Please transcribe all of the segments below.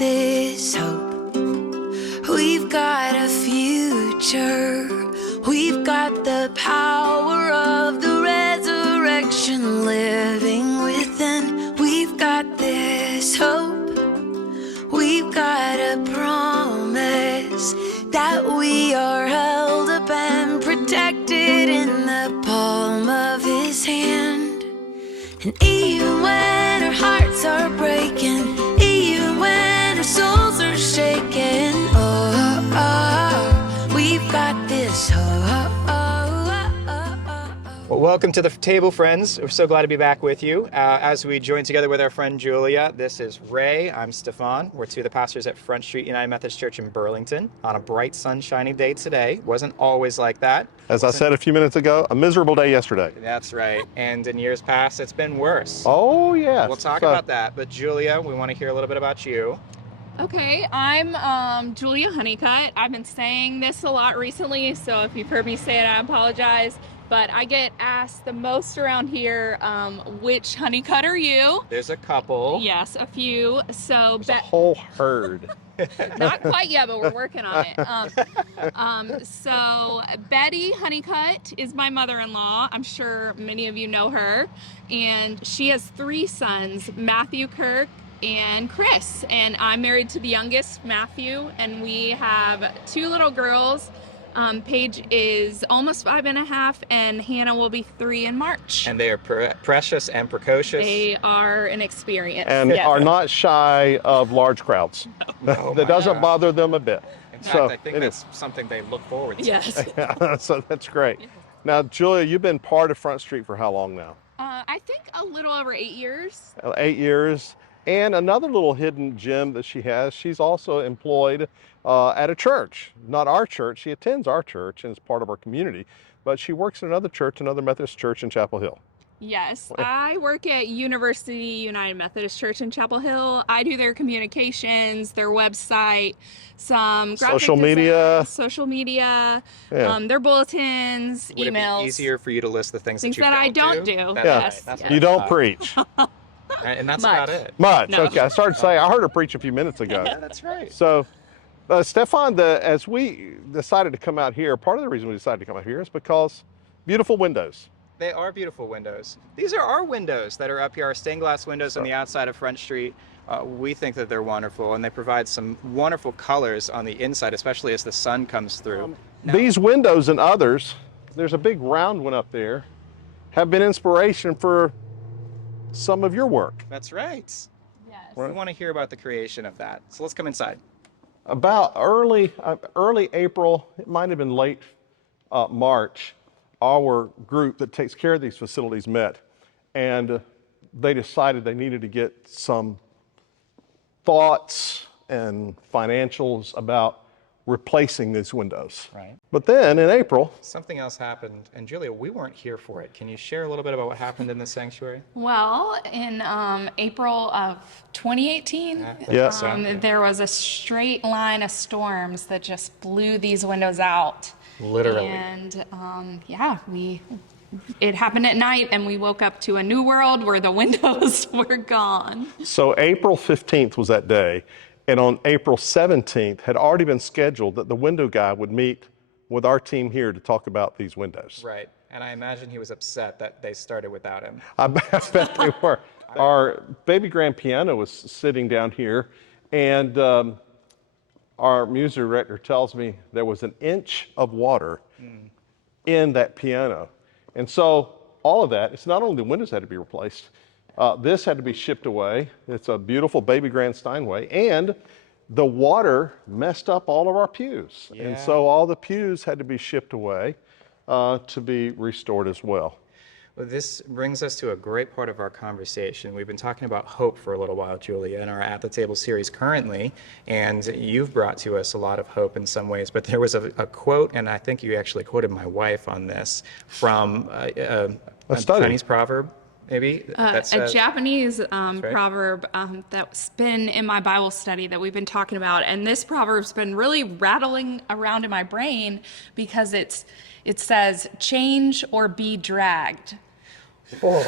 this hope. We've got a future. We've got the power of the resurrection living within. We've got this hope. We've got a promise that we are held up and protected in the palm of his hand. And even when our hearts are breaking, even when our souls are shaking, we've got this hope. Well, welcome to the table, friends. We're so glad to be back with you. As we join together with our friend Julia, this is Ray. I'm Stefan. We're two of the pastors at Front Street United Methodist Church in Burlington on a bright, sunshiny day today. Wasn't always like that. As I said a few minutes ago, a miserable day yesterday. That's right. And in years past, it's been worse. Oh, yes. We'll talk about that. But Julia, we want to hear a little bit about you. Okay, I'm Julia Honeycutt. I've been saying this a lot recently, so if you've heard me say it, I apologize. But I get asked the most around here, which Honeycutt are you? There's a couple. Yes, a few. So There's a whole herd. Not quite yet, but we're working on it. So Betty Honeycutt is my mother-in-law. I'm sure many of you know her. And she has 3 sons, Matthew, Kirk, and Chris. And I'm married to the youngest, Matthew, and we have 2 little girls. Paige is almost 5.5, and Hannah will be 3 in March. And they are precious and precocious. They are an experience. And yes. are not shy of large crowds. No, That doesn't bother them a bit. In fact, I think that's something they look forward to. Yes. Yeah, so that's great. Now, Julia, you've been part of Front Street for how long now? I think a little over 8 years. 8 years. And another little hidden gem that she has, she's also employed at a church. Not our church. She attends our church and is part of our community. But she works in another church, another Methodist church in Chapel Hill. Yes, I work at University United Methodist Church in Chapel Hill. I do their communications, their website, some graphic social media, Yeah. their bulletins, Would emails. it be easier for you to list the things that you that I don't do. That's Yeah. right. That's what You I don't thought. preach. And that's Much. about it. Much. No. Okay, I started saying, I heard her preach a few minutes ago. Yeah, that's right. So, Stefan, as we decided to come out here, part of the reason we decided to come out here is because beautiful windows. They are beautiful windows. These are our windows that are up here, our stained glass windows on the outside of Front Street. We think that they're wonderful, and they provide some wonderful colors on the inside, especially as the sun comes through. Now, These windows and others, there's a big round one up there, have been inspiration for some of your work. that's right. Yes. We want to hear about the creation of that. So let's come inside. About early April, it might have been late March, our group that takes care of these facilities met, and they decided they needed to get some thoughts and financials about replacing these windows. Right. But then in April, Something else happened, and Julia, we weren't here for it. Can you share a little bit about what happened in the sanctuary? Well, in April of 2018, Yes. there was a straight line of storms that just blew these windows out. Literally. And it happened at night, and we woke up to a new world where the windows were gone. so April 15th was that day, and on April 17th had already been scheduled that the window guy would meet with our team here to talk about these windows. Right. And I imagine he was upset that they started without him. I bet they were. Our baby grand piano was sitting down here, and our music director tells me there was an inch of water in that piano. And so all of that, it's not only the windows had to be replaced, this had to be shipped away. It's a beautiful baby grand Steinway, and the water messed up all of our pews. And so all the pews had to be shipped away to be restored as well. Well, this brings us to a great part of our conversation. We've been talking about hope for a little while, Julia, in our At the Table series currently, and you've brought to us a lot of hope in some ways, but there was a quote, and I think you actually quoted my wife on this, from a Chinese proverb, maybe? A Japanese proverb that's been in my Bible study that we've been talking about, and this proverb's been really rattling around in my brain because it says, change or be dragged. Oh.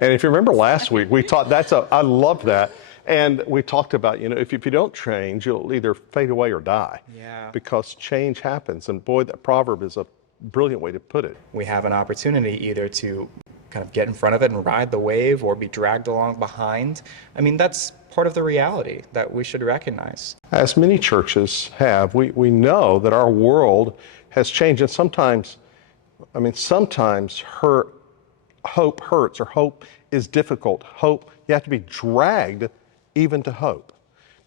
And if you remember last week, we taught, I loved that. And we talked about, if you don't change, you'll either fade away or die. Yeah. Because change happens. And boy, that proverb is a brilliant way to put it. We have an opportunity either to kind of get in front of it and ride the wave or be dragged along behind. I mean, that's part of the reality that we should recognize. As many churches have, we know that our world has changed, and sometimes hope hurts, or hope is difficult. Hope, you have to be dragged even to hope,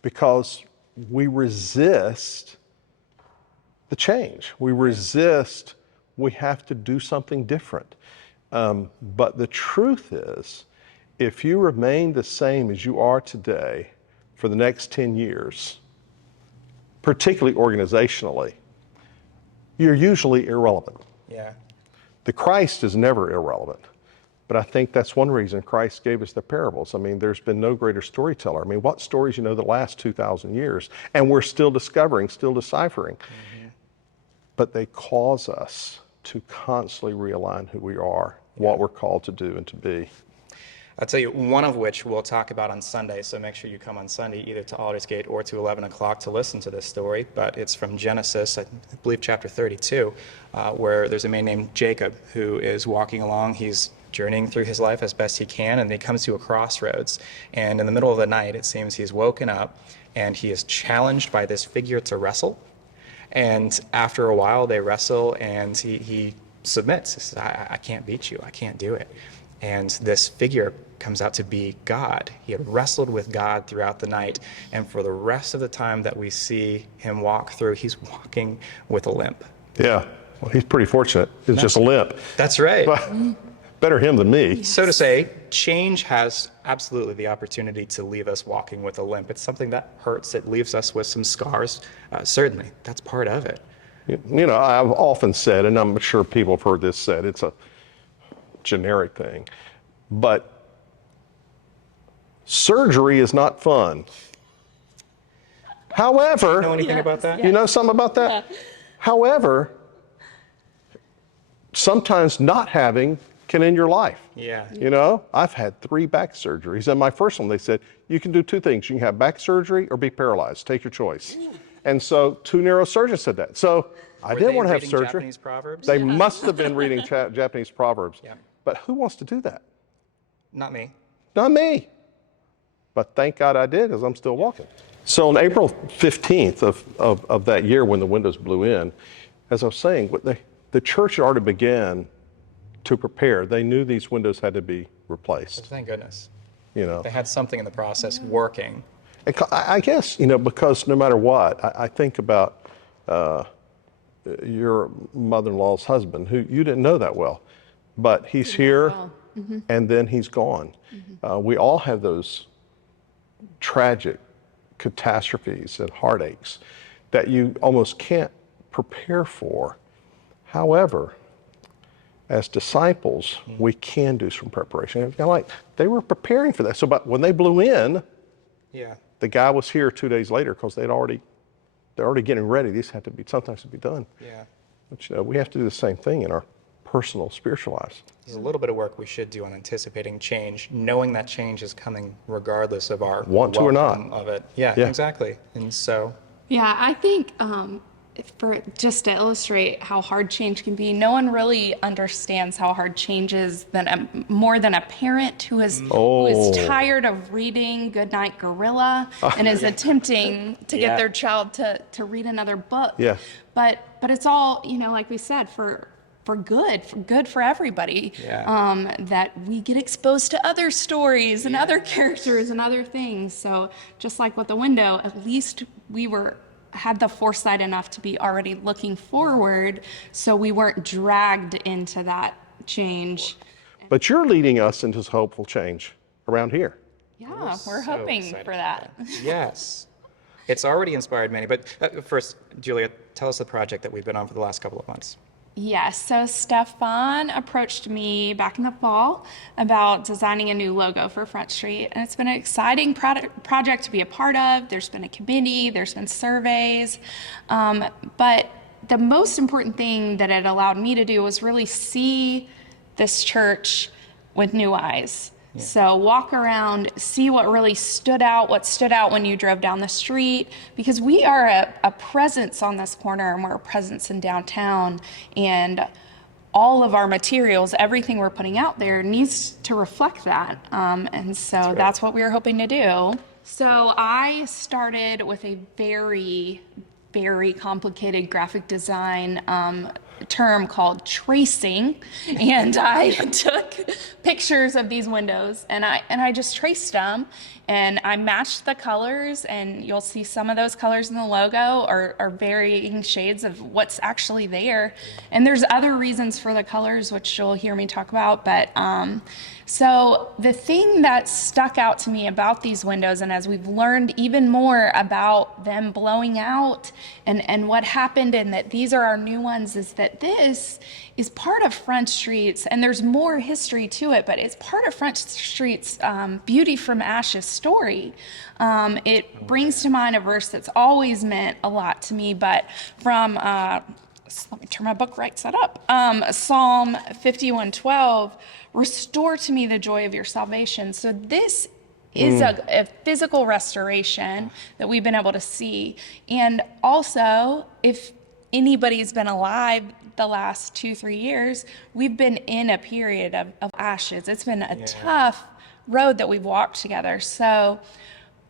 because we resist the change. We resist, we have to do something different. But the truth is, if you remain the same as you are today for the next 10 years, particularly organizationally, you're usually irrelevant. Yeah. The Christ is never irrelevant. But I think that's one reason Christ gave us the parables. I mean, there's been no greater storyteller. I mean, what stories the last 2,000 years? And we're still discovering, still deciphering. Mm-hmm. But they cause us to constantly realign who we are, what we're called to do and to be. I'll tell you, one of which we'll talk about on Sunday, so make sure you come on Sunday either to Aldersgate or to 11 o'clock to listen to this story, but it's from Genesis, I believe chapter 32, where there's a man named Jacob who is walking along. He's journeying through his life as best he can, and he comes to a crossroads, and in the middle of the night, it seems he's woken up, and he is challenged by this figure to wrestle, and after a while, they wrestle, and he submits. He says, I can't beat you, I can't do it. And this figure comes out to be God. He had wrestled with God throughout the night, and for the rest of the time that we see him walk through, he's walking with a limp. Yeah, well, he's pretty fortunate. It's just a limp. That's right. But better him than me. So to say, change has absolutely the opportunity to leave us walking with a limp. It's something that hurts. It leaves us with some scars. Certainly, that's part of it. I've often said, and I'm sure people have heard this said, it's a generic thing, but surgery is not fun. However, Know anything about that? you know something about that? Yeah. However, sometimes not having can end your life. Yeah. I've had 3 back surgeries, and my first one, they said, you can do 2 things. You can have back surgery or be paralyzed. Take your choice. And so 2 neurosurgeons said that. So I didn't want to have surgery. Japanese proverbs? They must have been reading Japanese proverbs. Yeah. But who wants to do that? Not me. Not me. But thank God I did, because I'm still walking. So on April 15th of that year, when the windows blew in, as I was saying, the church had already began to prepare. They knew these windows had to be replaced. Thank goodness. They had something in the process working. And I guess, because no matter what, I think about your mother-in-law's husband, who you didn't know that well, but he's here, and then he's gone. We all have those tragic catastrophes and heartaches that you almost can't prepare for. However, as disciples, we can do some preparation. Like they were preparing for that. So, but when they blew in, the guy was here 2 days later, because they're already getting ready. These had to be sometimes to be done. Yeah. But we have to do the same thing in our personal spiritual lives. There's a little bit of work we should do on anticipating change, knowing that change is coming regardless of our Want to or not. of it. Yeah, exactly. And so. Yeah, I think for just to illustrate how hard change can be, no one really understands how hard change is more than a parent who is tired of reading Goodnight Gorilla and is attempting to get their child to read another book. Yeah. But it's all, like we said, for good for everybody. Yeah. That we get exposed to other stories and other characters and other things. So just like with the window, at least we had the foresight enough to be already looking forward, so we weren't dragged into that change. But you're leading us into this hopeful change around here. Yeah, we're so hoping excited for that. Yes. It's already inspired many, but first, Julia, tell us the project that we've been on for the last couple of months. Yes, so Stefan approached me back in the fall about designing a new logo for Front Street, and it's been an exciting project to be a part of. There's been a committee, there's been surveys, but the most important thing that it allowed me to do was really see this church with new eyes. So walk around, see what really stood out, what stood out when you drove down the street, because we are a presence on this corner, and we're a presence in downtown, and all of our materials, everything we're putting out there needs to reflect that. And so that's what we were hoping to do. So I started with a very, very complicated graphic design term called tracing, and I took pictures of these windows and I just traced them, and I matched the colors, and you'll see some of those colors in the logo are varying shades of what's actually there, and there's other reasons for the colors which you'll hear me talk about. But so the thing that stuck out to me about these windows, and as we've learned even more about them blowing out and what happened, and that these are our new ones, is that this is part of Front Street's, and there's more history to it, but it's part of Front Street's Beauty from Ashes story. It brings to mind a verse that's always meant a lot to me, but from, let me turn my book right side up, Psalm 51:12, restore to me the joy of your salvation. So this is a physical restoration that we've been able to see. And also, if anybody's been alive the last 2-3 years, we've been in a period of ashes. It's been a tough road that we've walked together. So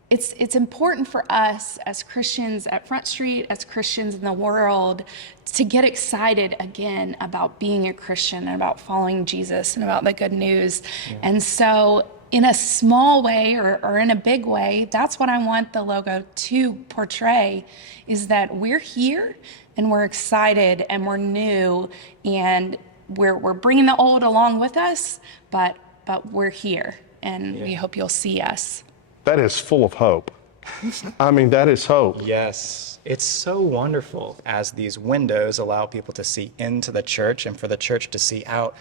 it's important for us as Christians at Front Street, as Christians in the world, to get excited again about being a Christian and about following Jesus and about the good news. And so in a small way or in a big way, that's what I want the logo to portray, is that we're here and we're excited and we're new, and we're bringing the old along with us, but we're here, and we hope you'll see us. That is full of hope. I mean, that is hope. Yes. It's so wonderful as these windows allow people to see into the church and for the church to see out.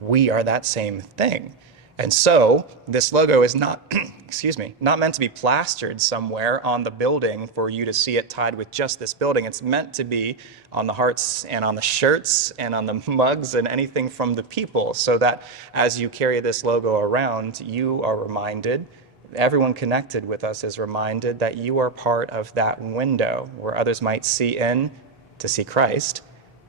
We are that same thing. And so this logo is not, excuse me, not meant to be plastered somewhere on the building for you to see it tied with just this building. It's meant to be on the hearts and on the shirts and on the mugs and anything from the people, so that as you carry this logo around, you are reminded, everyone connected with us is reminded that you are part of that window where others might see in to see Christ,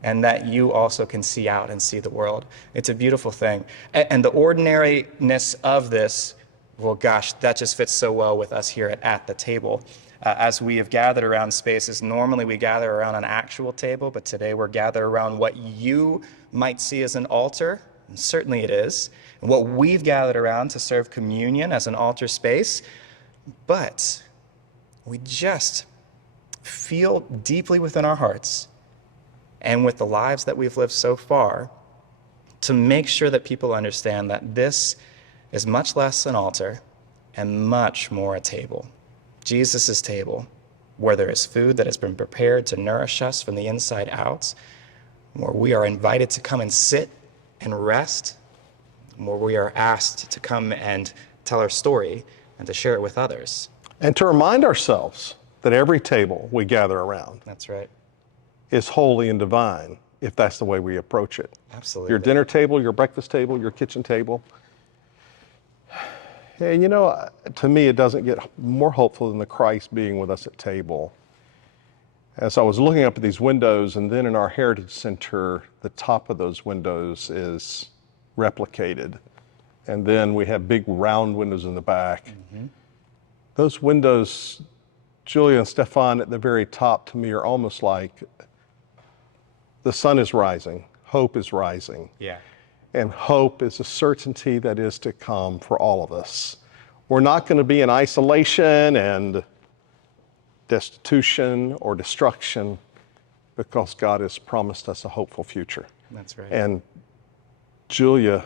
and that you also can see out and see the world. It's a beautiful thing. And the ordinariness of this, well, gosh, that just fits so well with us here at the table. As we have gathered around spaces, normally we gather around an actual table, but today we're gathered around what you might see as an altar, and certainly it is, and what we've gathered around to serve communion as an altar space, but we just feel deeply within our hearts and with the lives that we've lived so far, to make sure that people understand that this is much less an altar and much more a table. Jesus' table, where there is food that has been prepared to nourish us from the inside out, where we are invited to come and sit and rest, where we are asked to come and tell our story and to share it with others. And to remind ourselves that every table we gather around That's right. is holy and divine, if that's the way we approach it. Absolutely. Your dinner table, your breakfast table, your kitchen table. And you know, to me, it doesn't get more hopeful than the Christ being with us at table. As I was looking up at these windows, and then in our Heritage Center, the top of those windows is replicated. And then we have big round windows in the back. Mm-hmm. Those windows, Julia and Stefan, at the very top, to me, are almost like the sun is rising, hope is rising. Yeah. And hope is a certainty that is to come for all of us. We're not going to be in isolation and destitution or destruction, because God has promised us a hopeful future. That's right. And Julia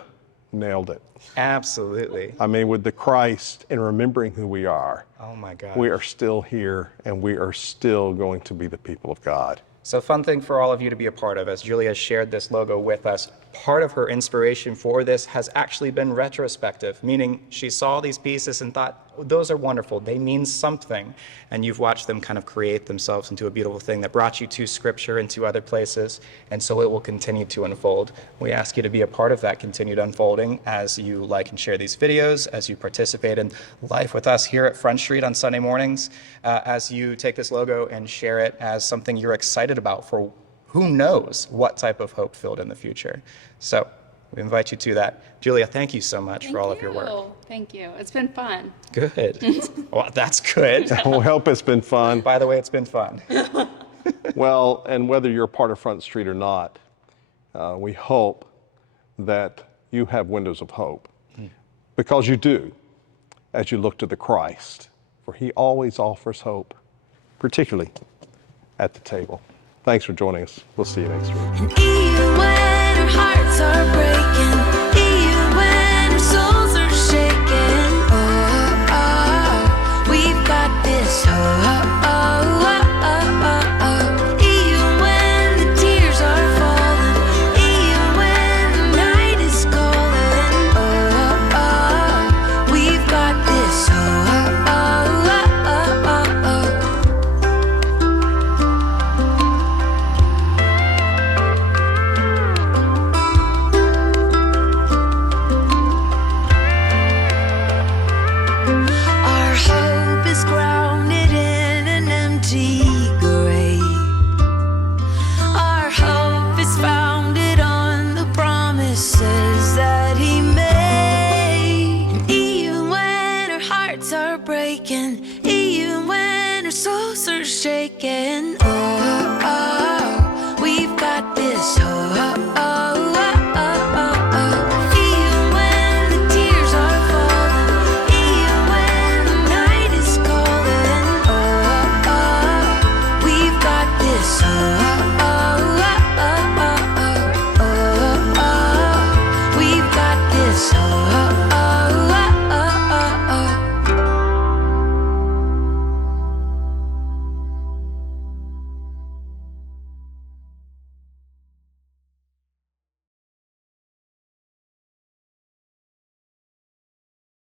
nailed it. Absolutely. I mean, with the Christ and remembering who we are, Oh my God. we are still here and we are still going to be the people of God. So fun thing for all of you to be a part of, as Julia shared this logo with us. Part of her inspiration for this has actually been retrospective, meaning she saw these pieces and thought, those are wonderful. They mean something, and you've watched them kind of create themselves into a beautiful thing that brought you to Scripture and to other places, and so it will continue to unfold. We ask you to be a part of that continued unfolding as you like and share these videos, as you participate in life with us here at Front Street on Sunday mornings, as you take this logo and share it as something you're excited about for who knows what type of hope-filled in the future. So we invite you to that. Julia, thank you so much for all of your work. Thank you. It's been fun. Good. Well, that's good. We hope it's been fun. By the way, it's been fun. Well, and whether you're part of Front Street or not, we hope that you have windows of hope, because you do, as you look to the Christ, for he always offers hope, particularly at the table. Thanks for joining us. We'll see you next week. And even when our hearts are breaking,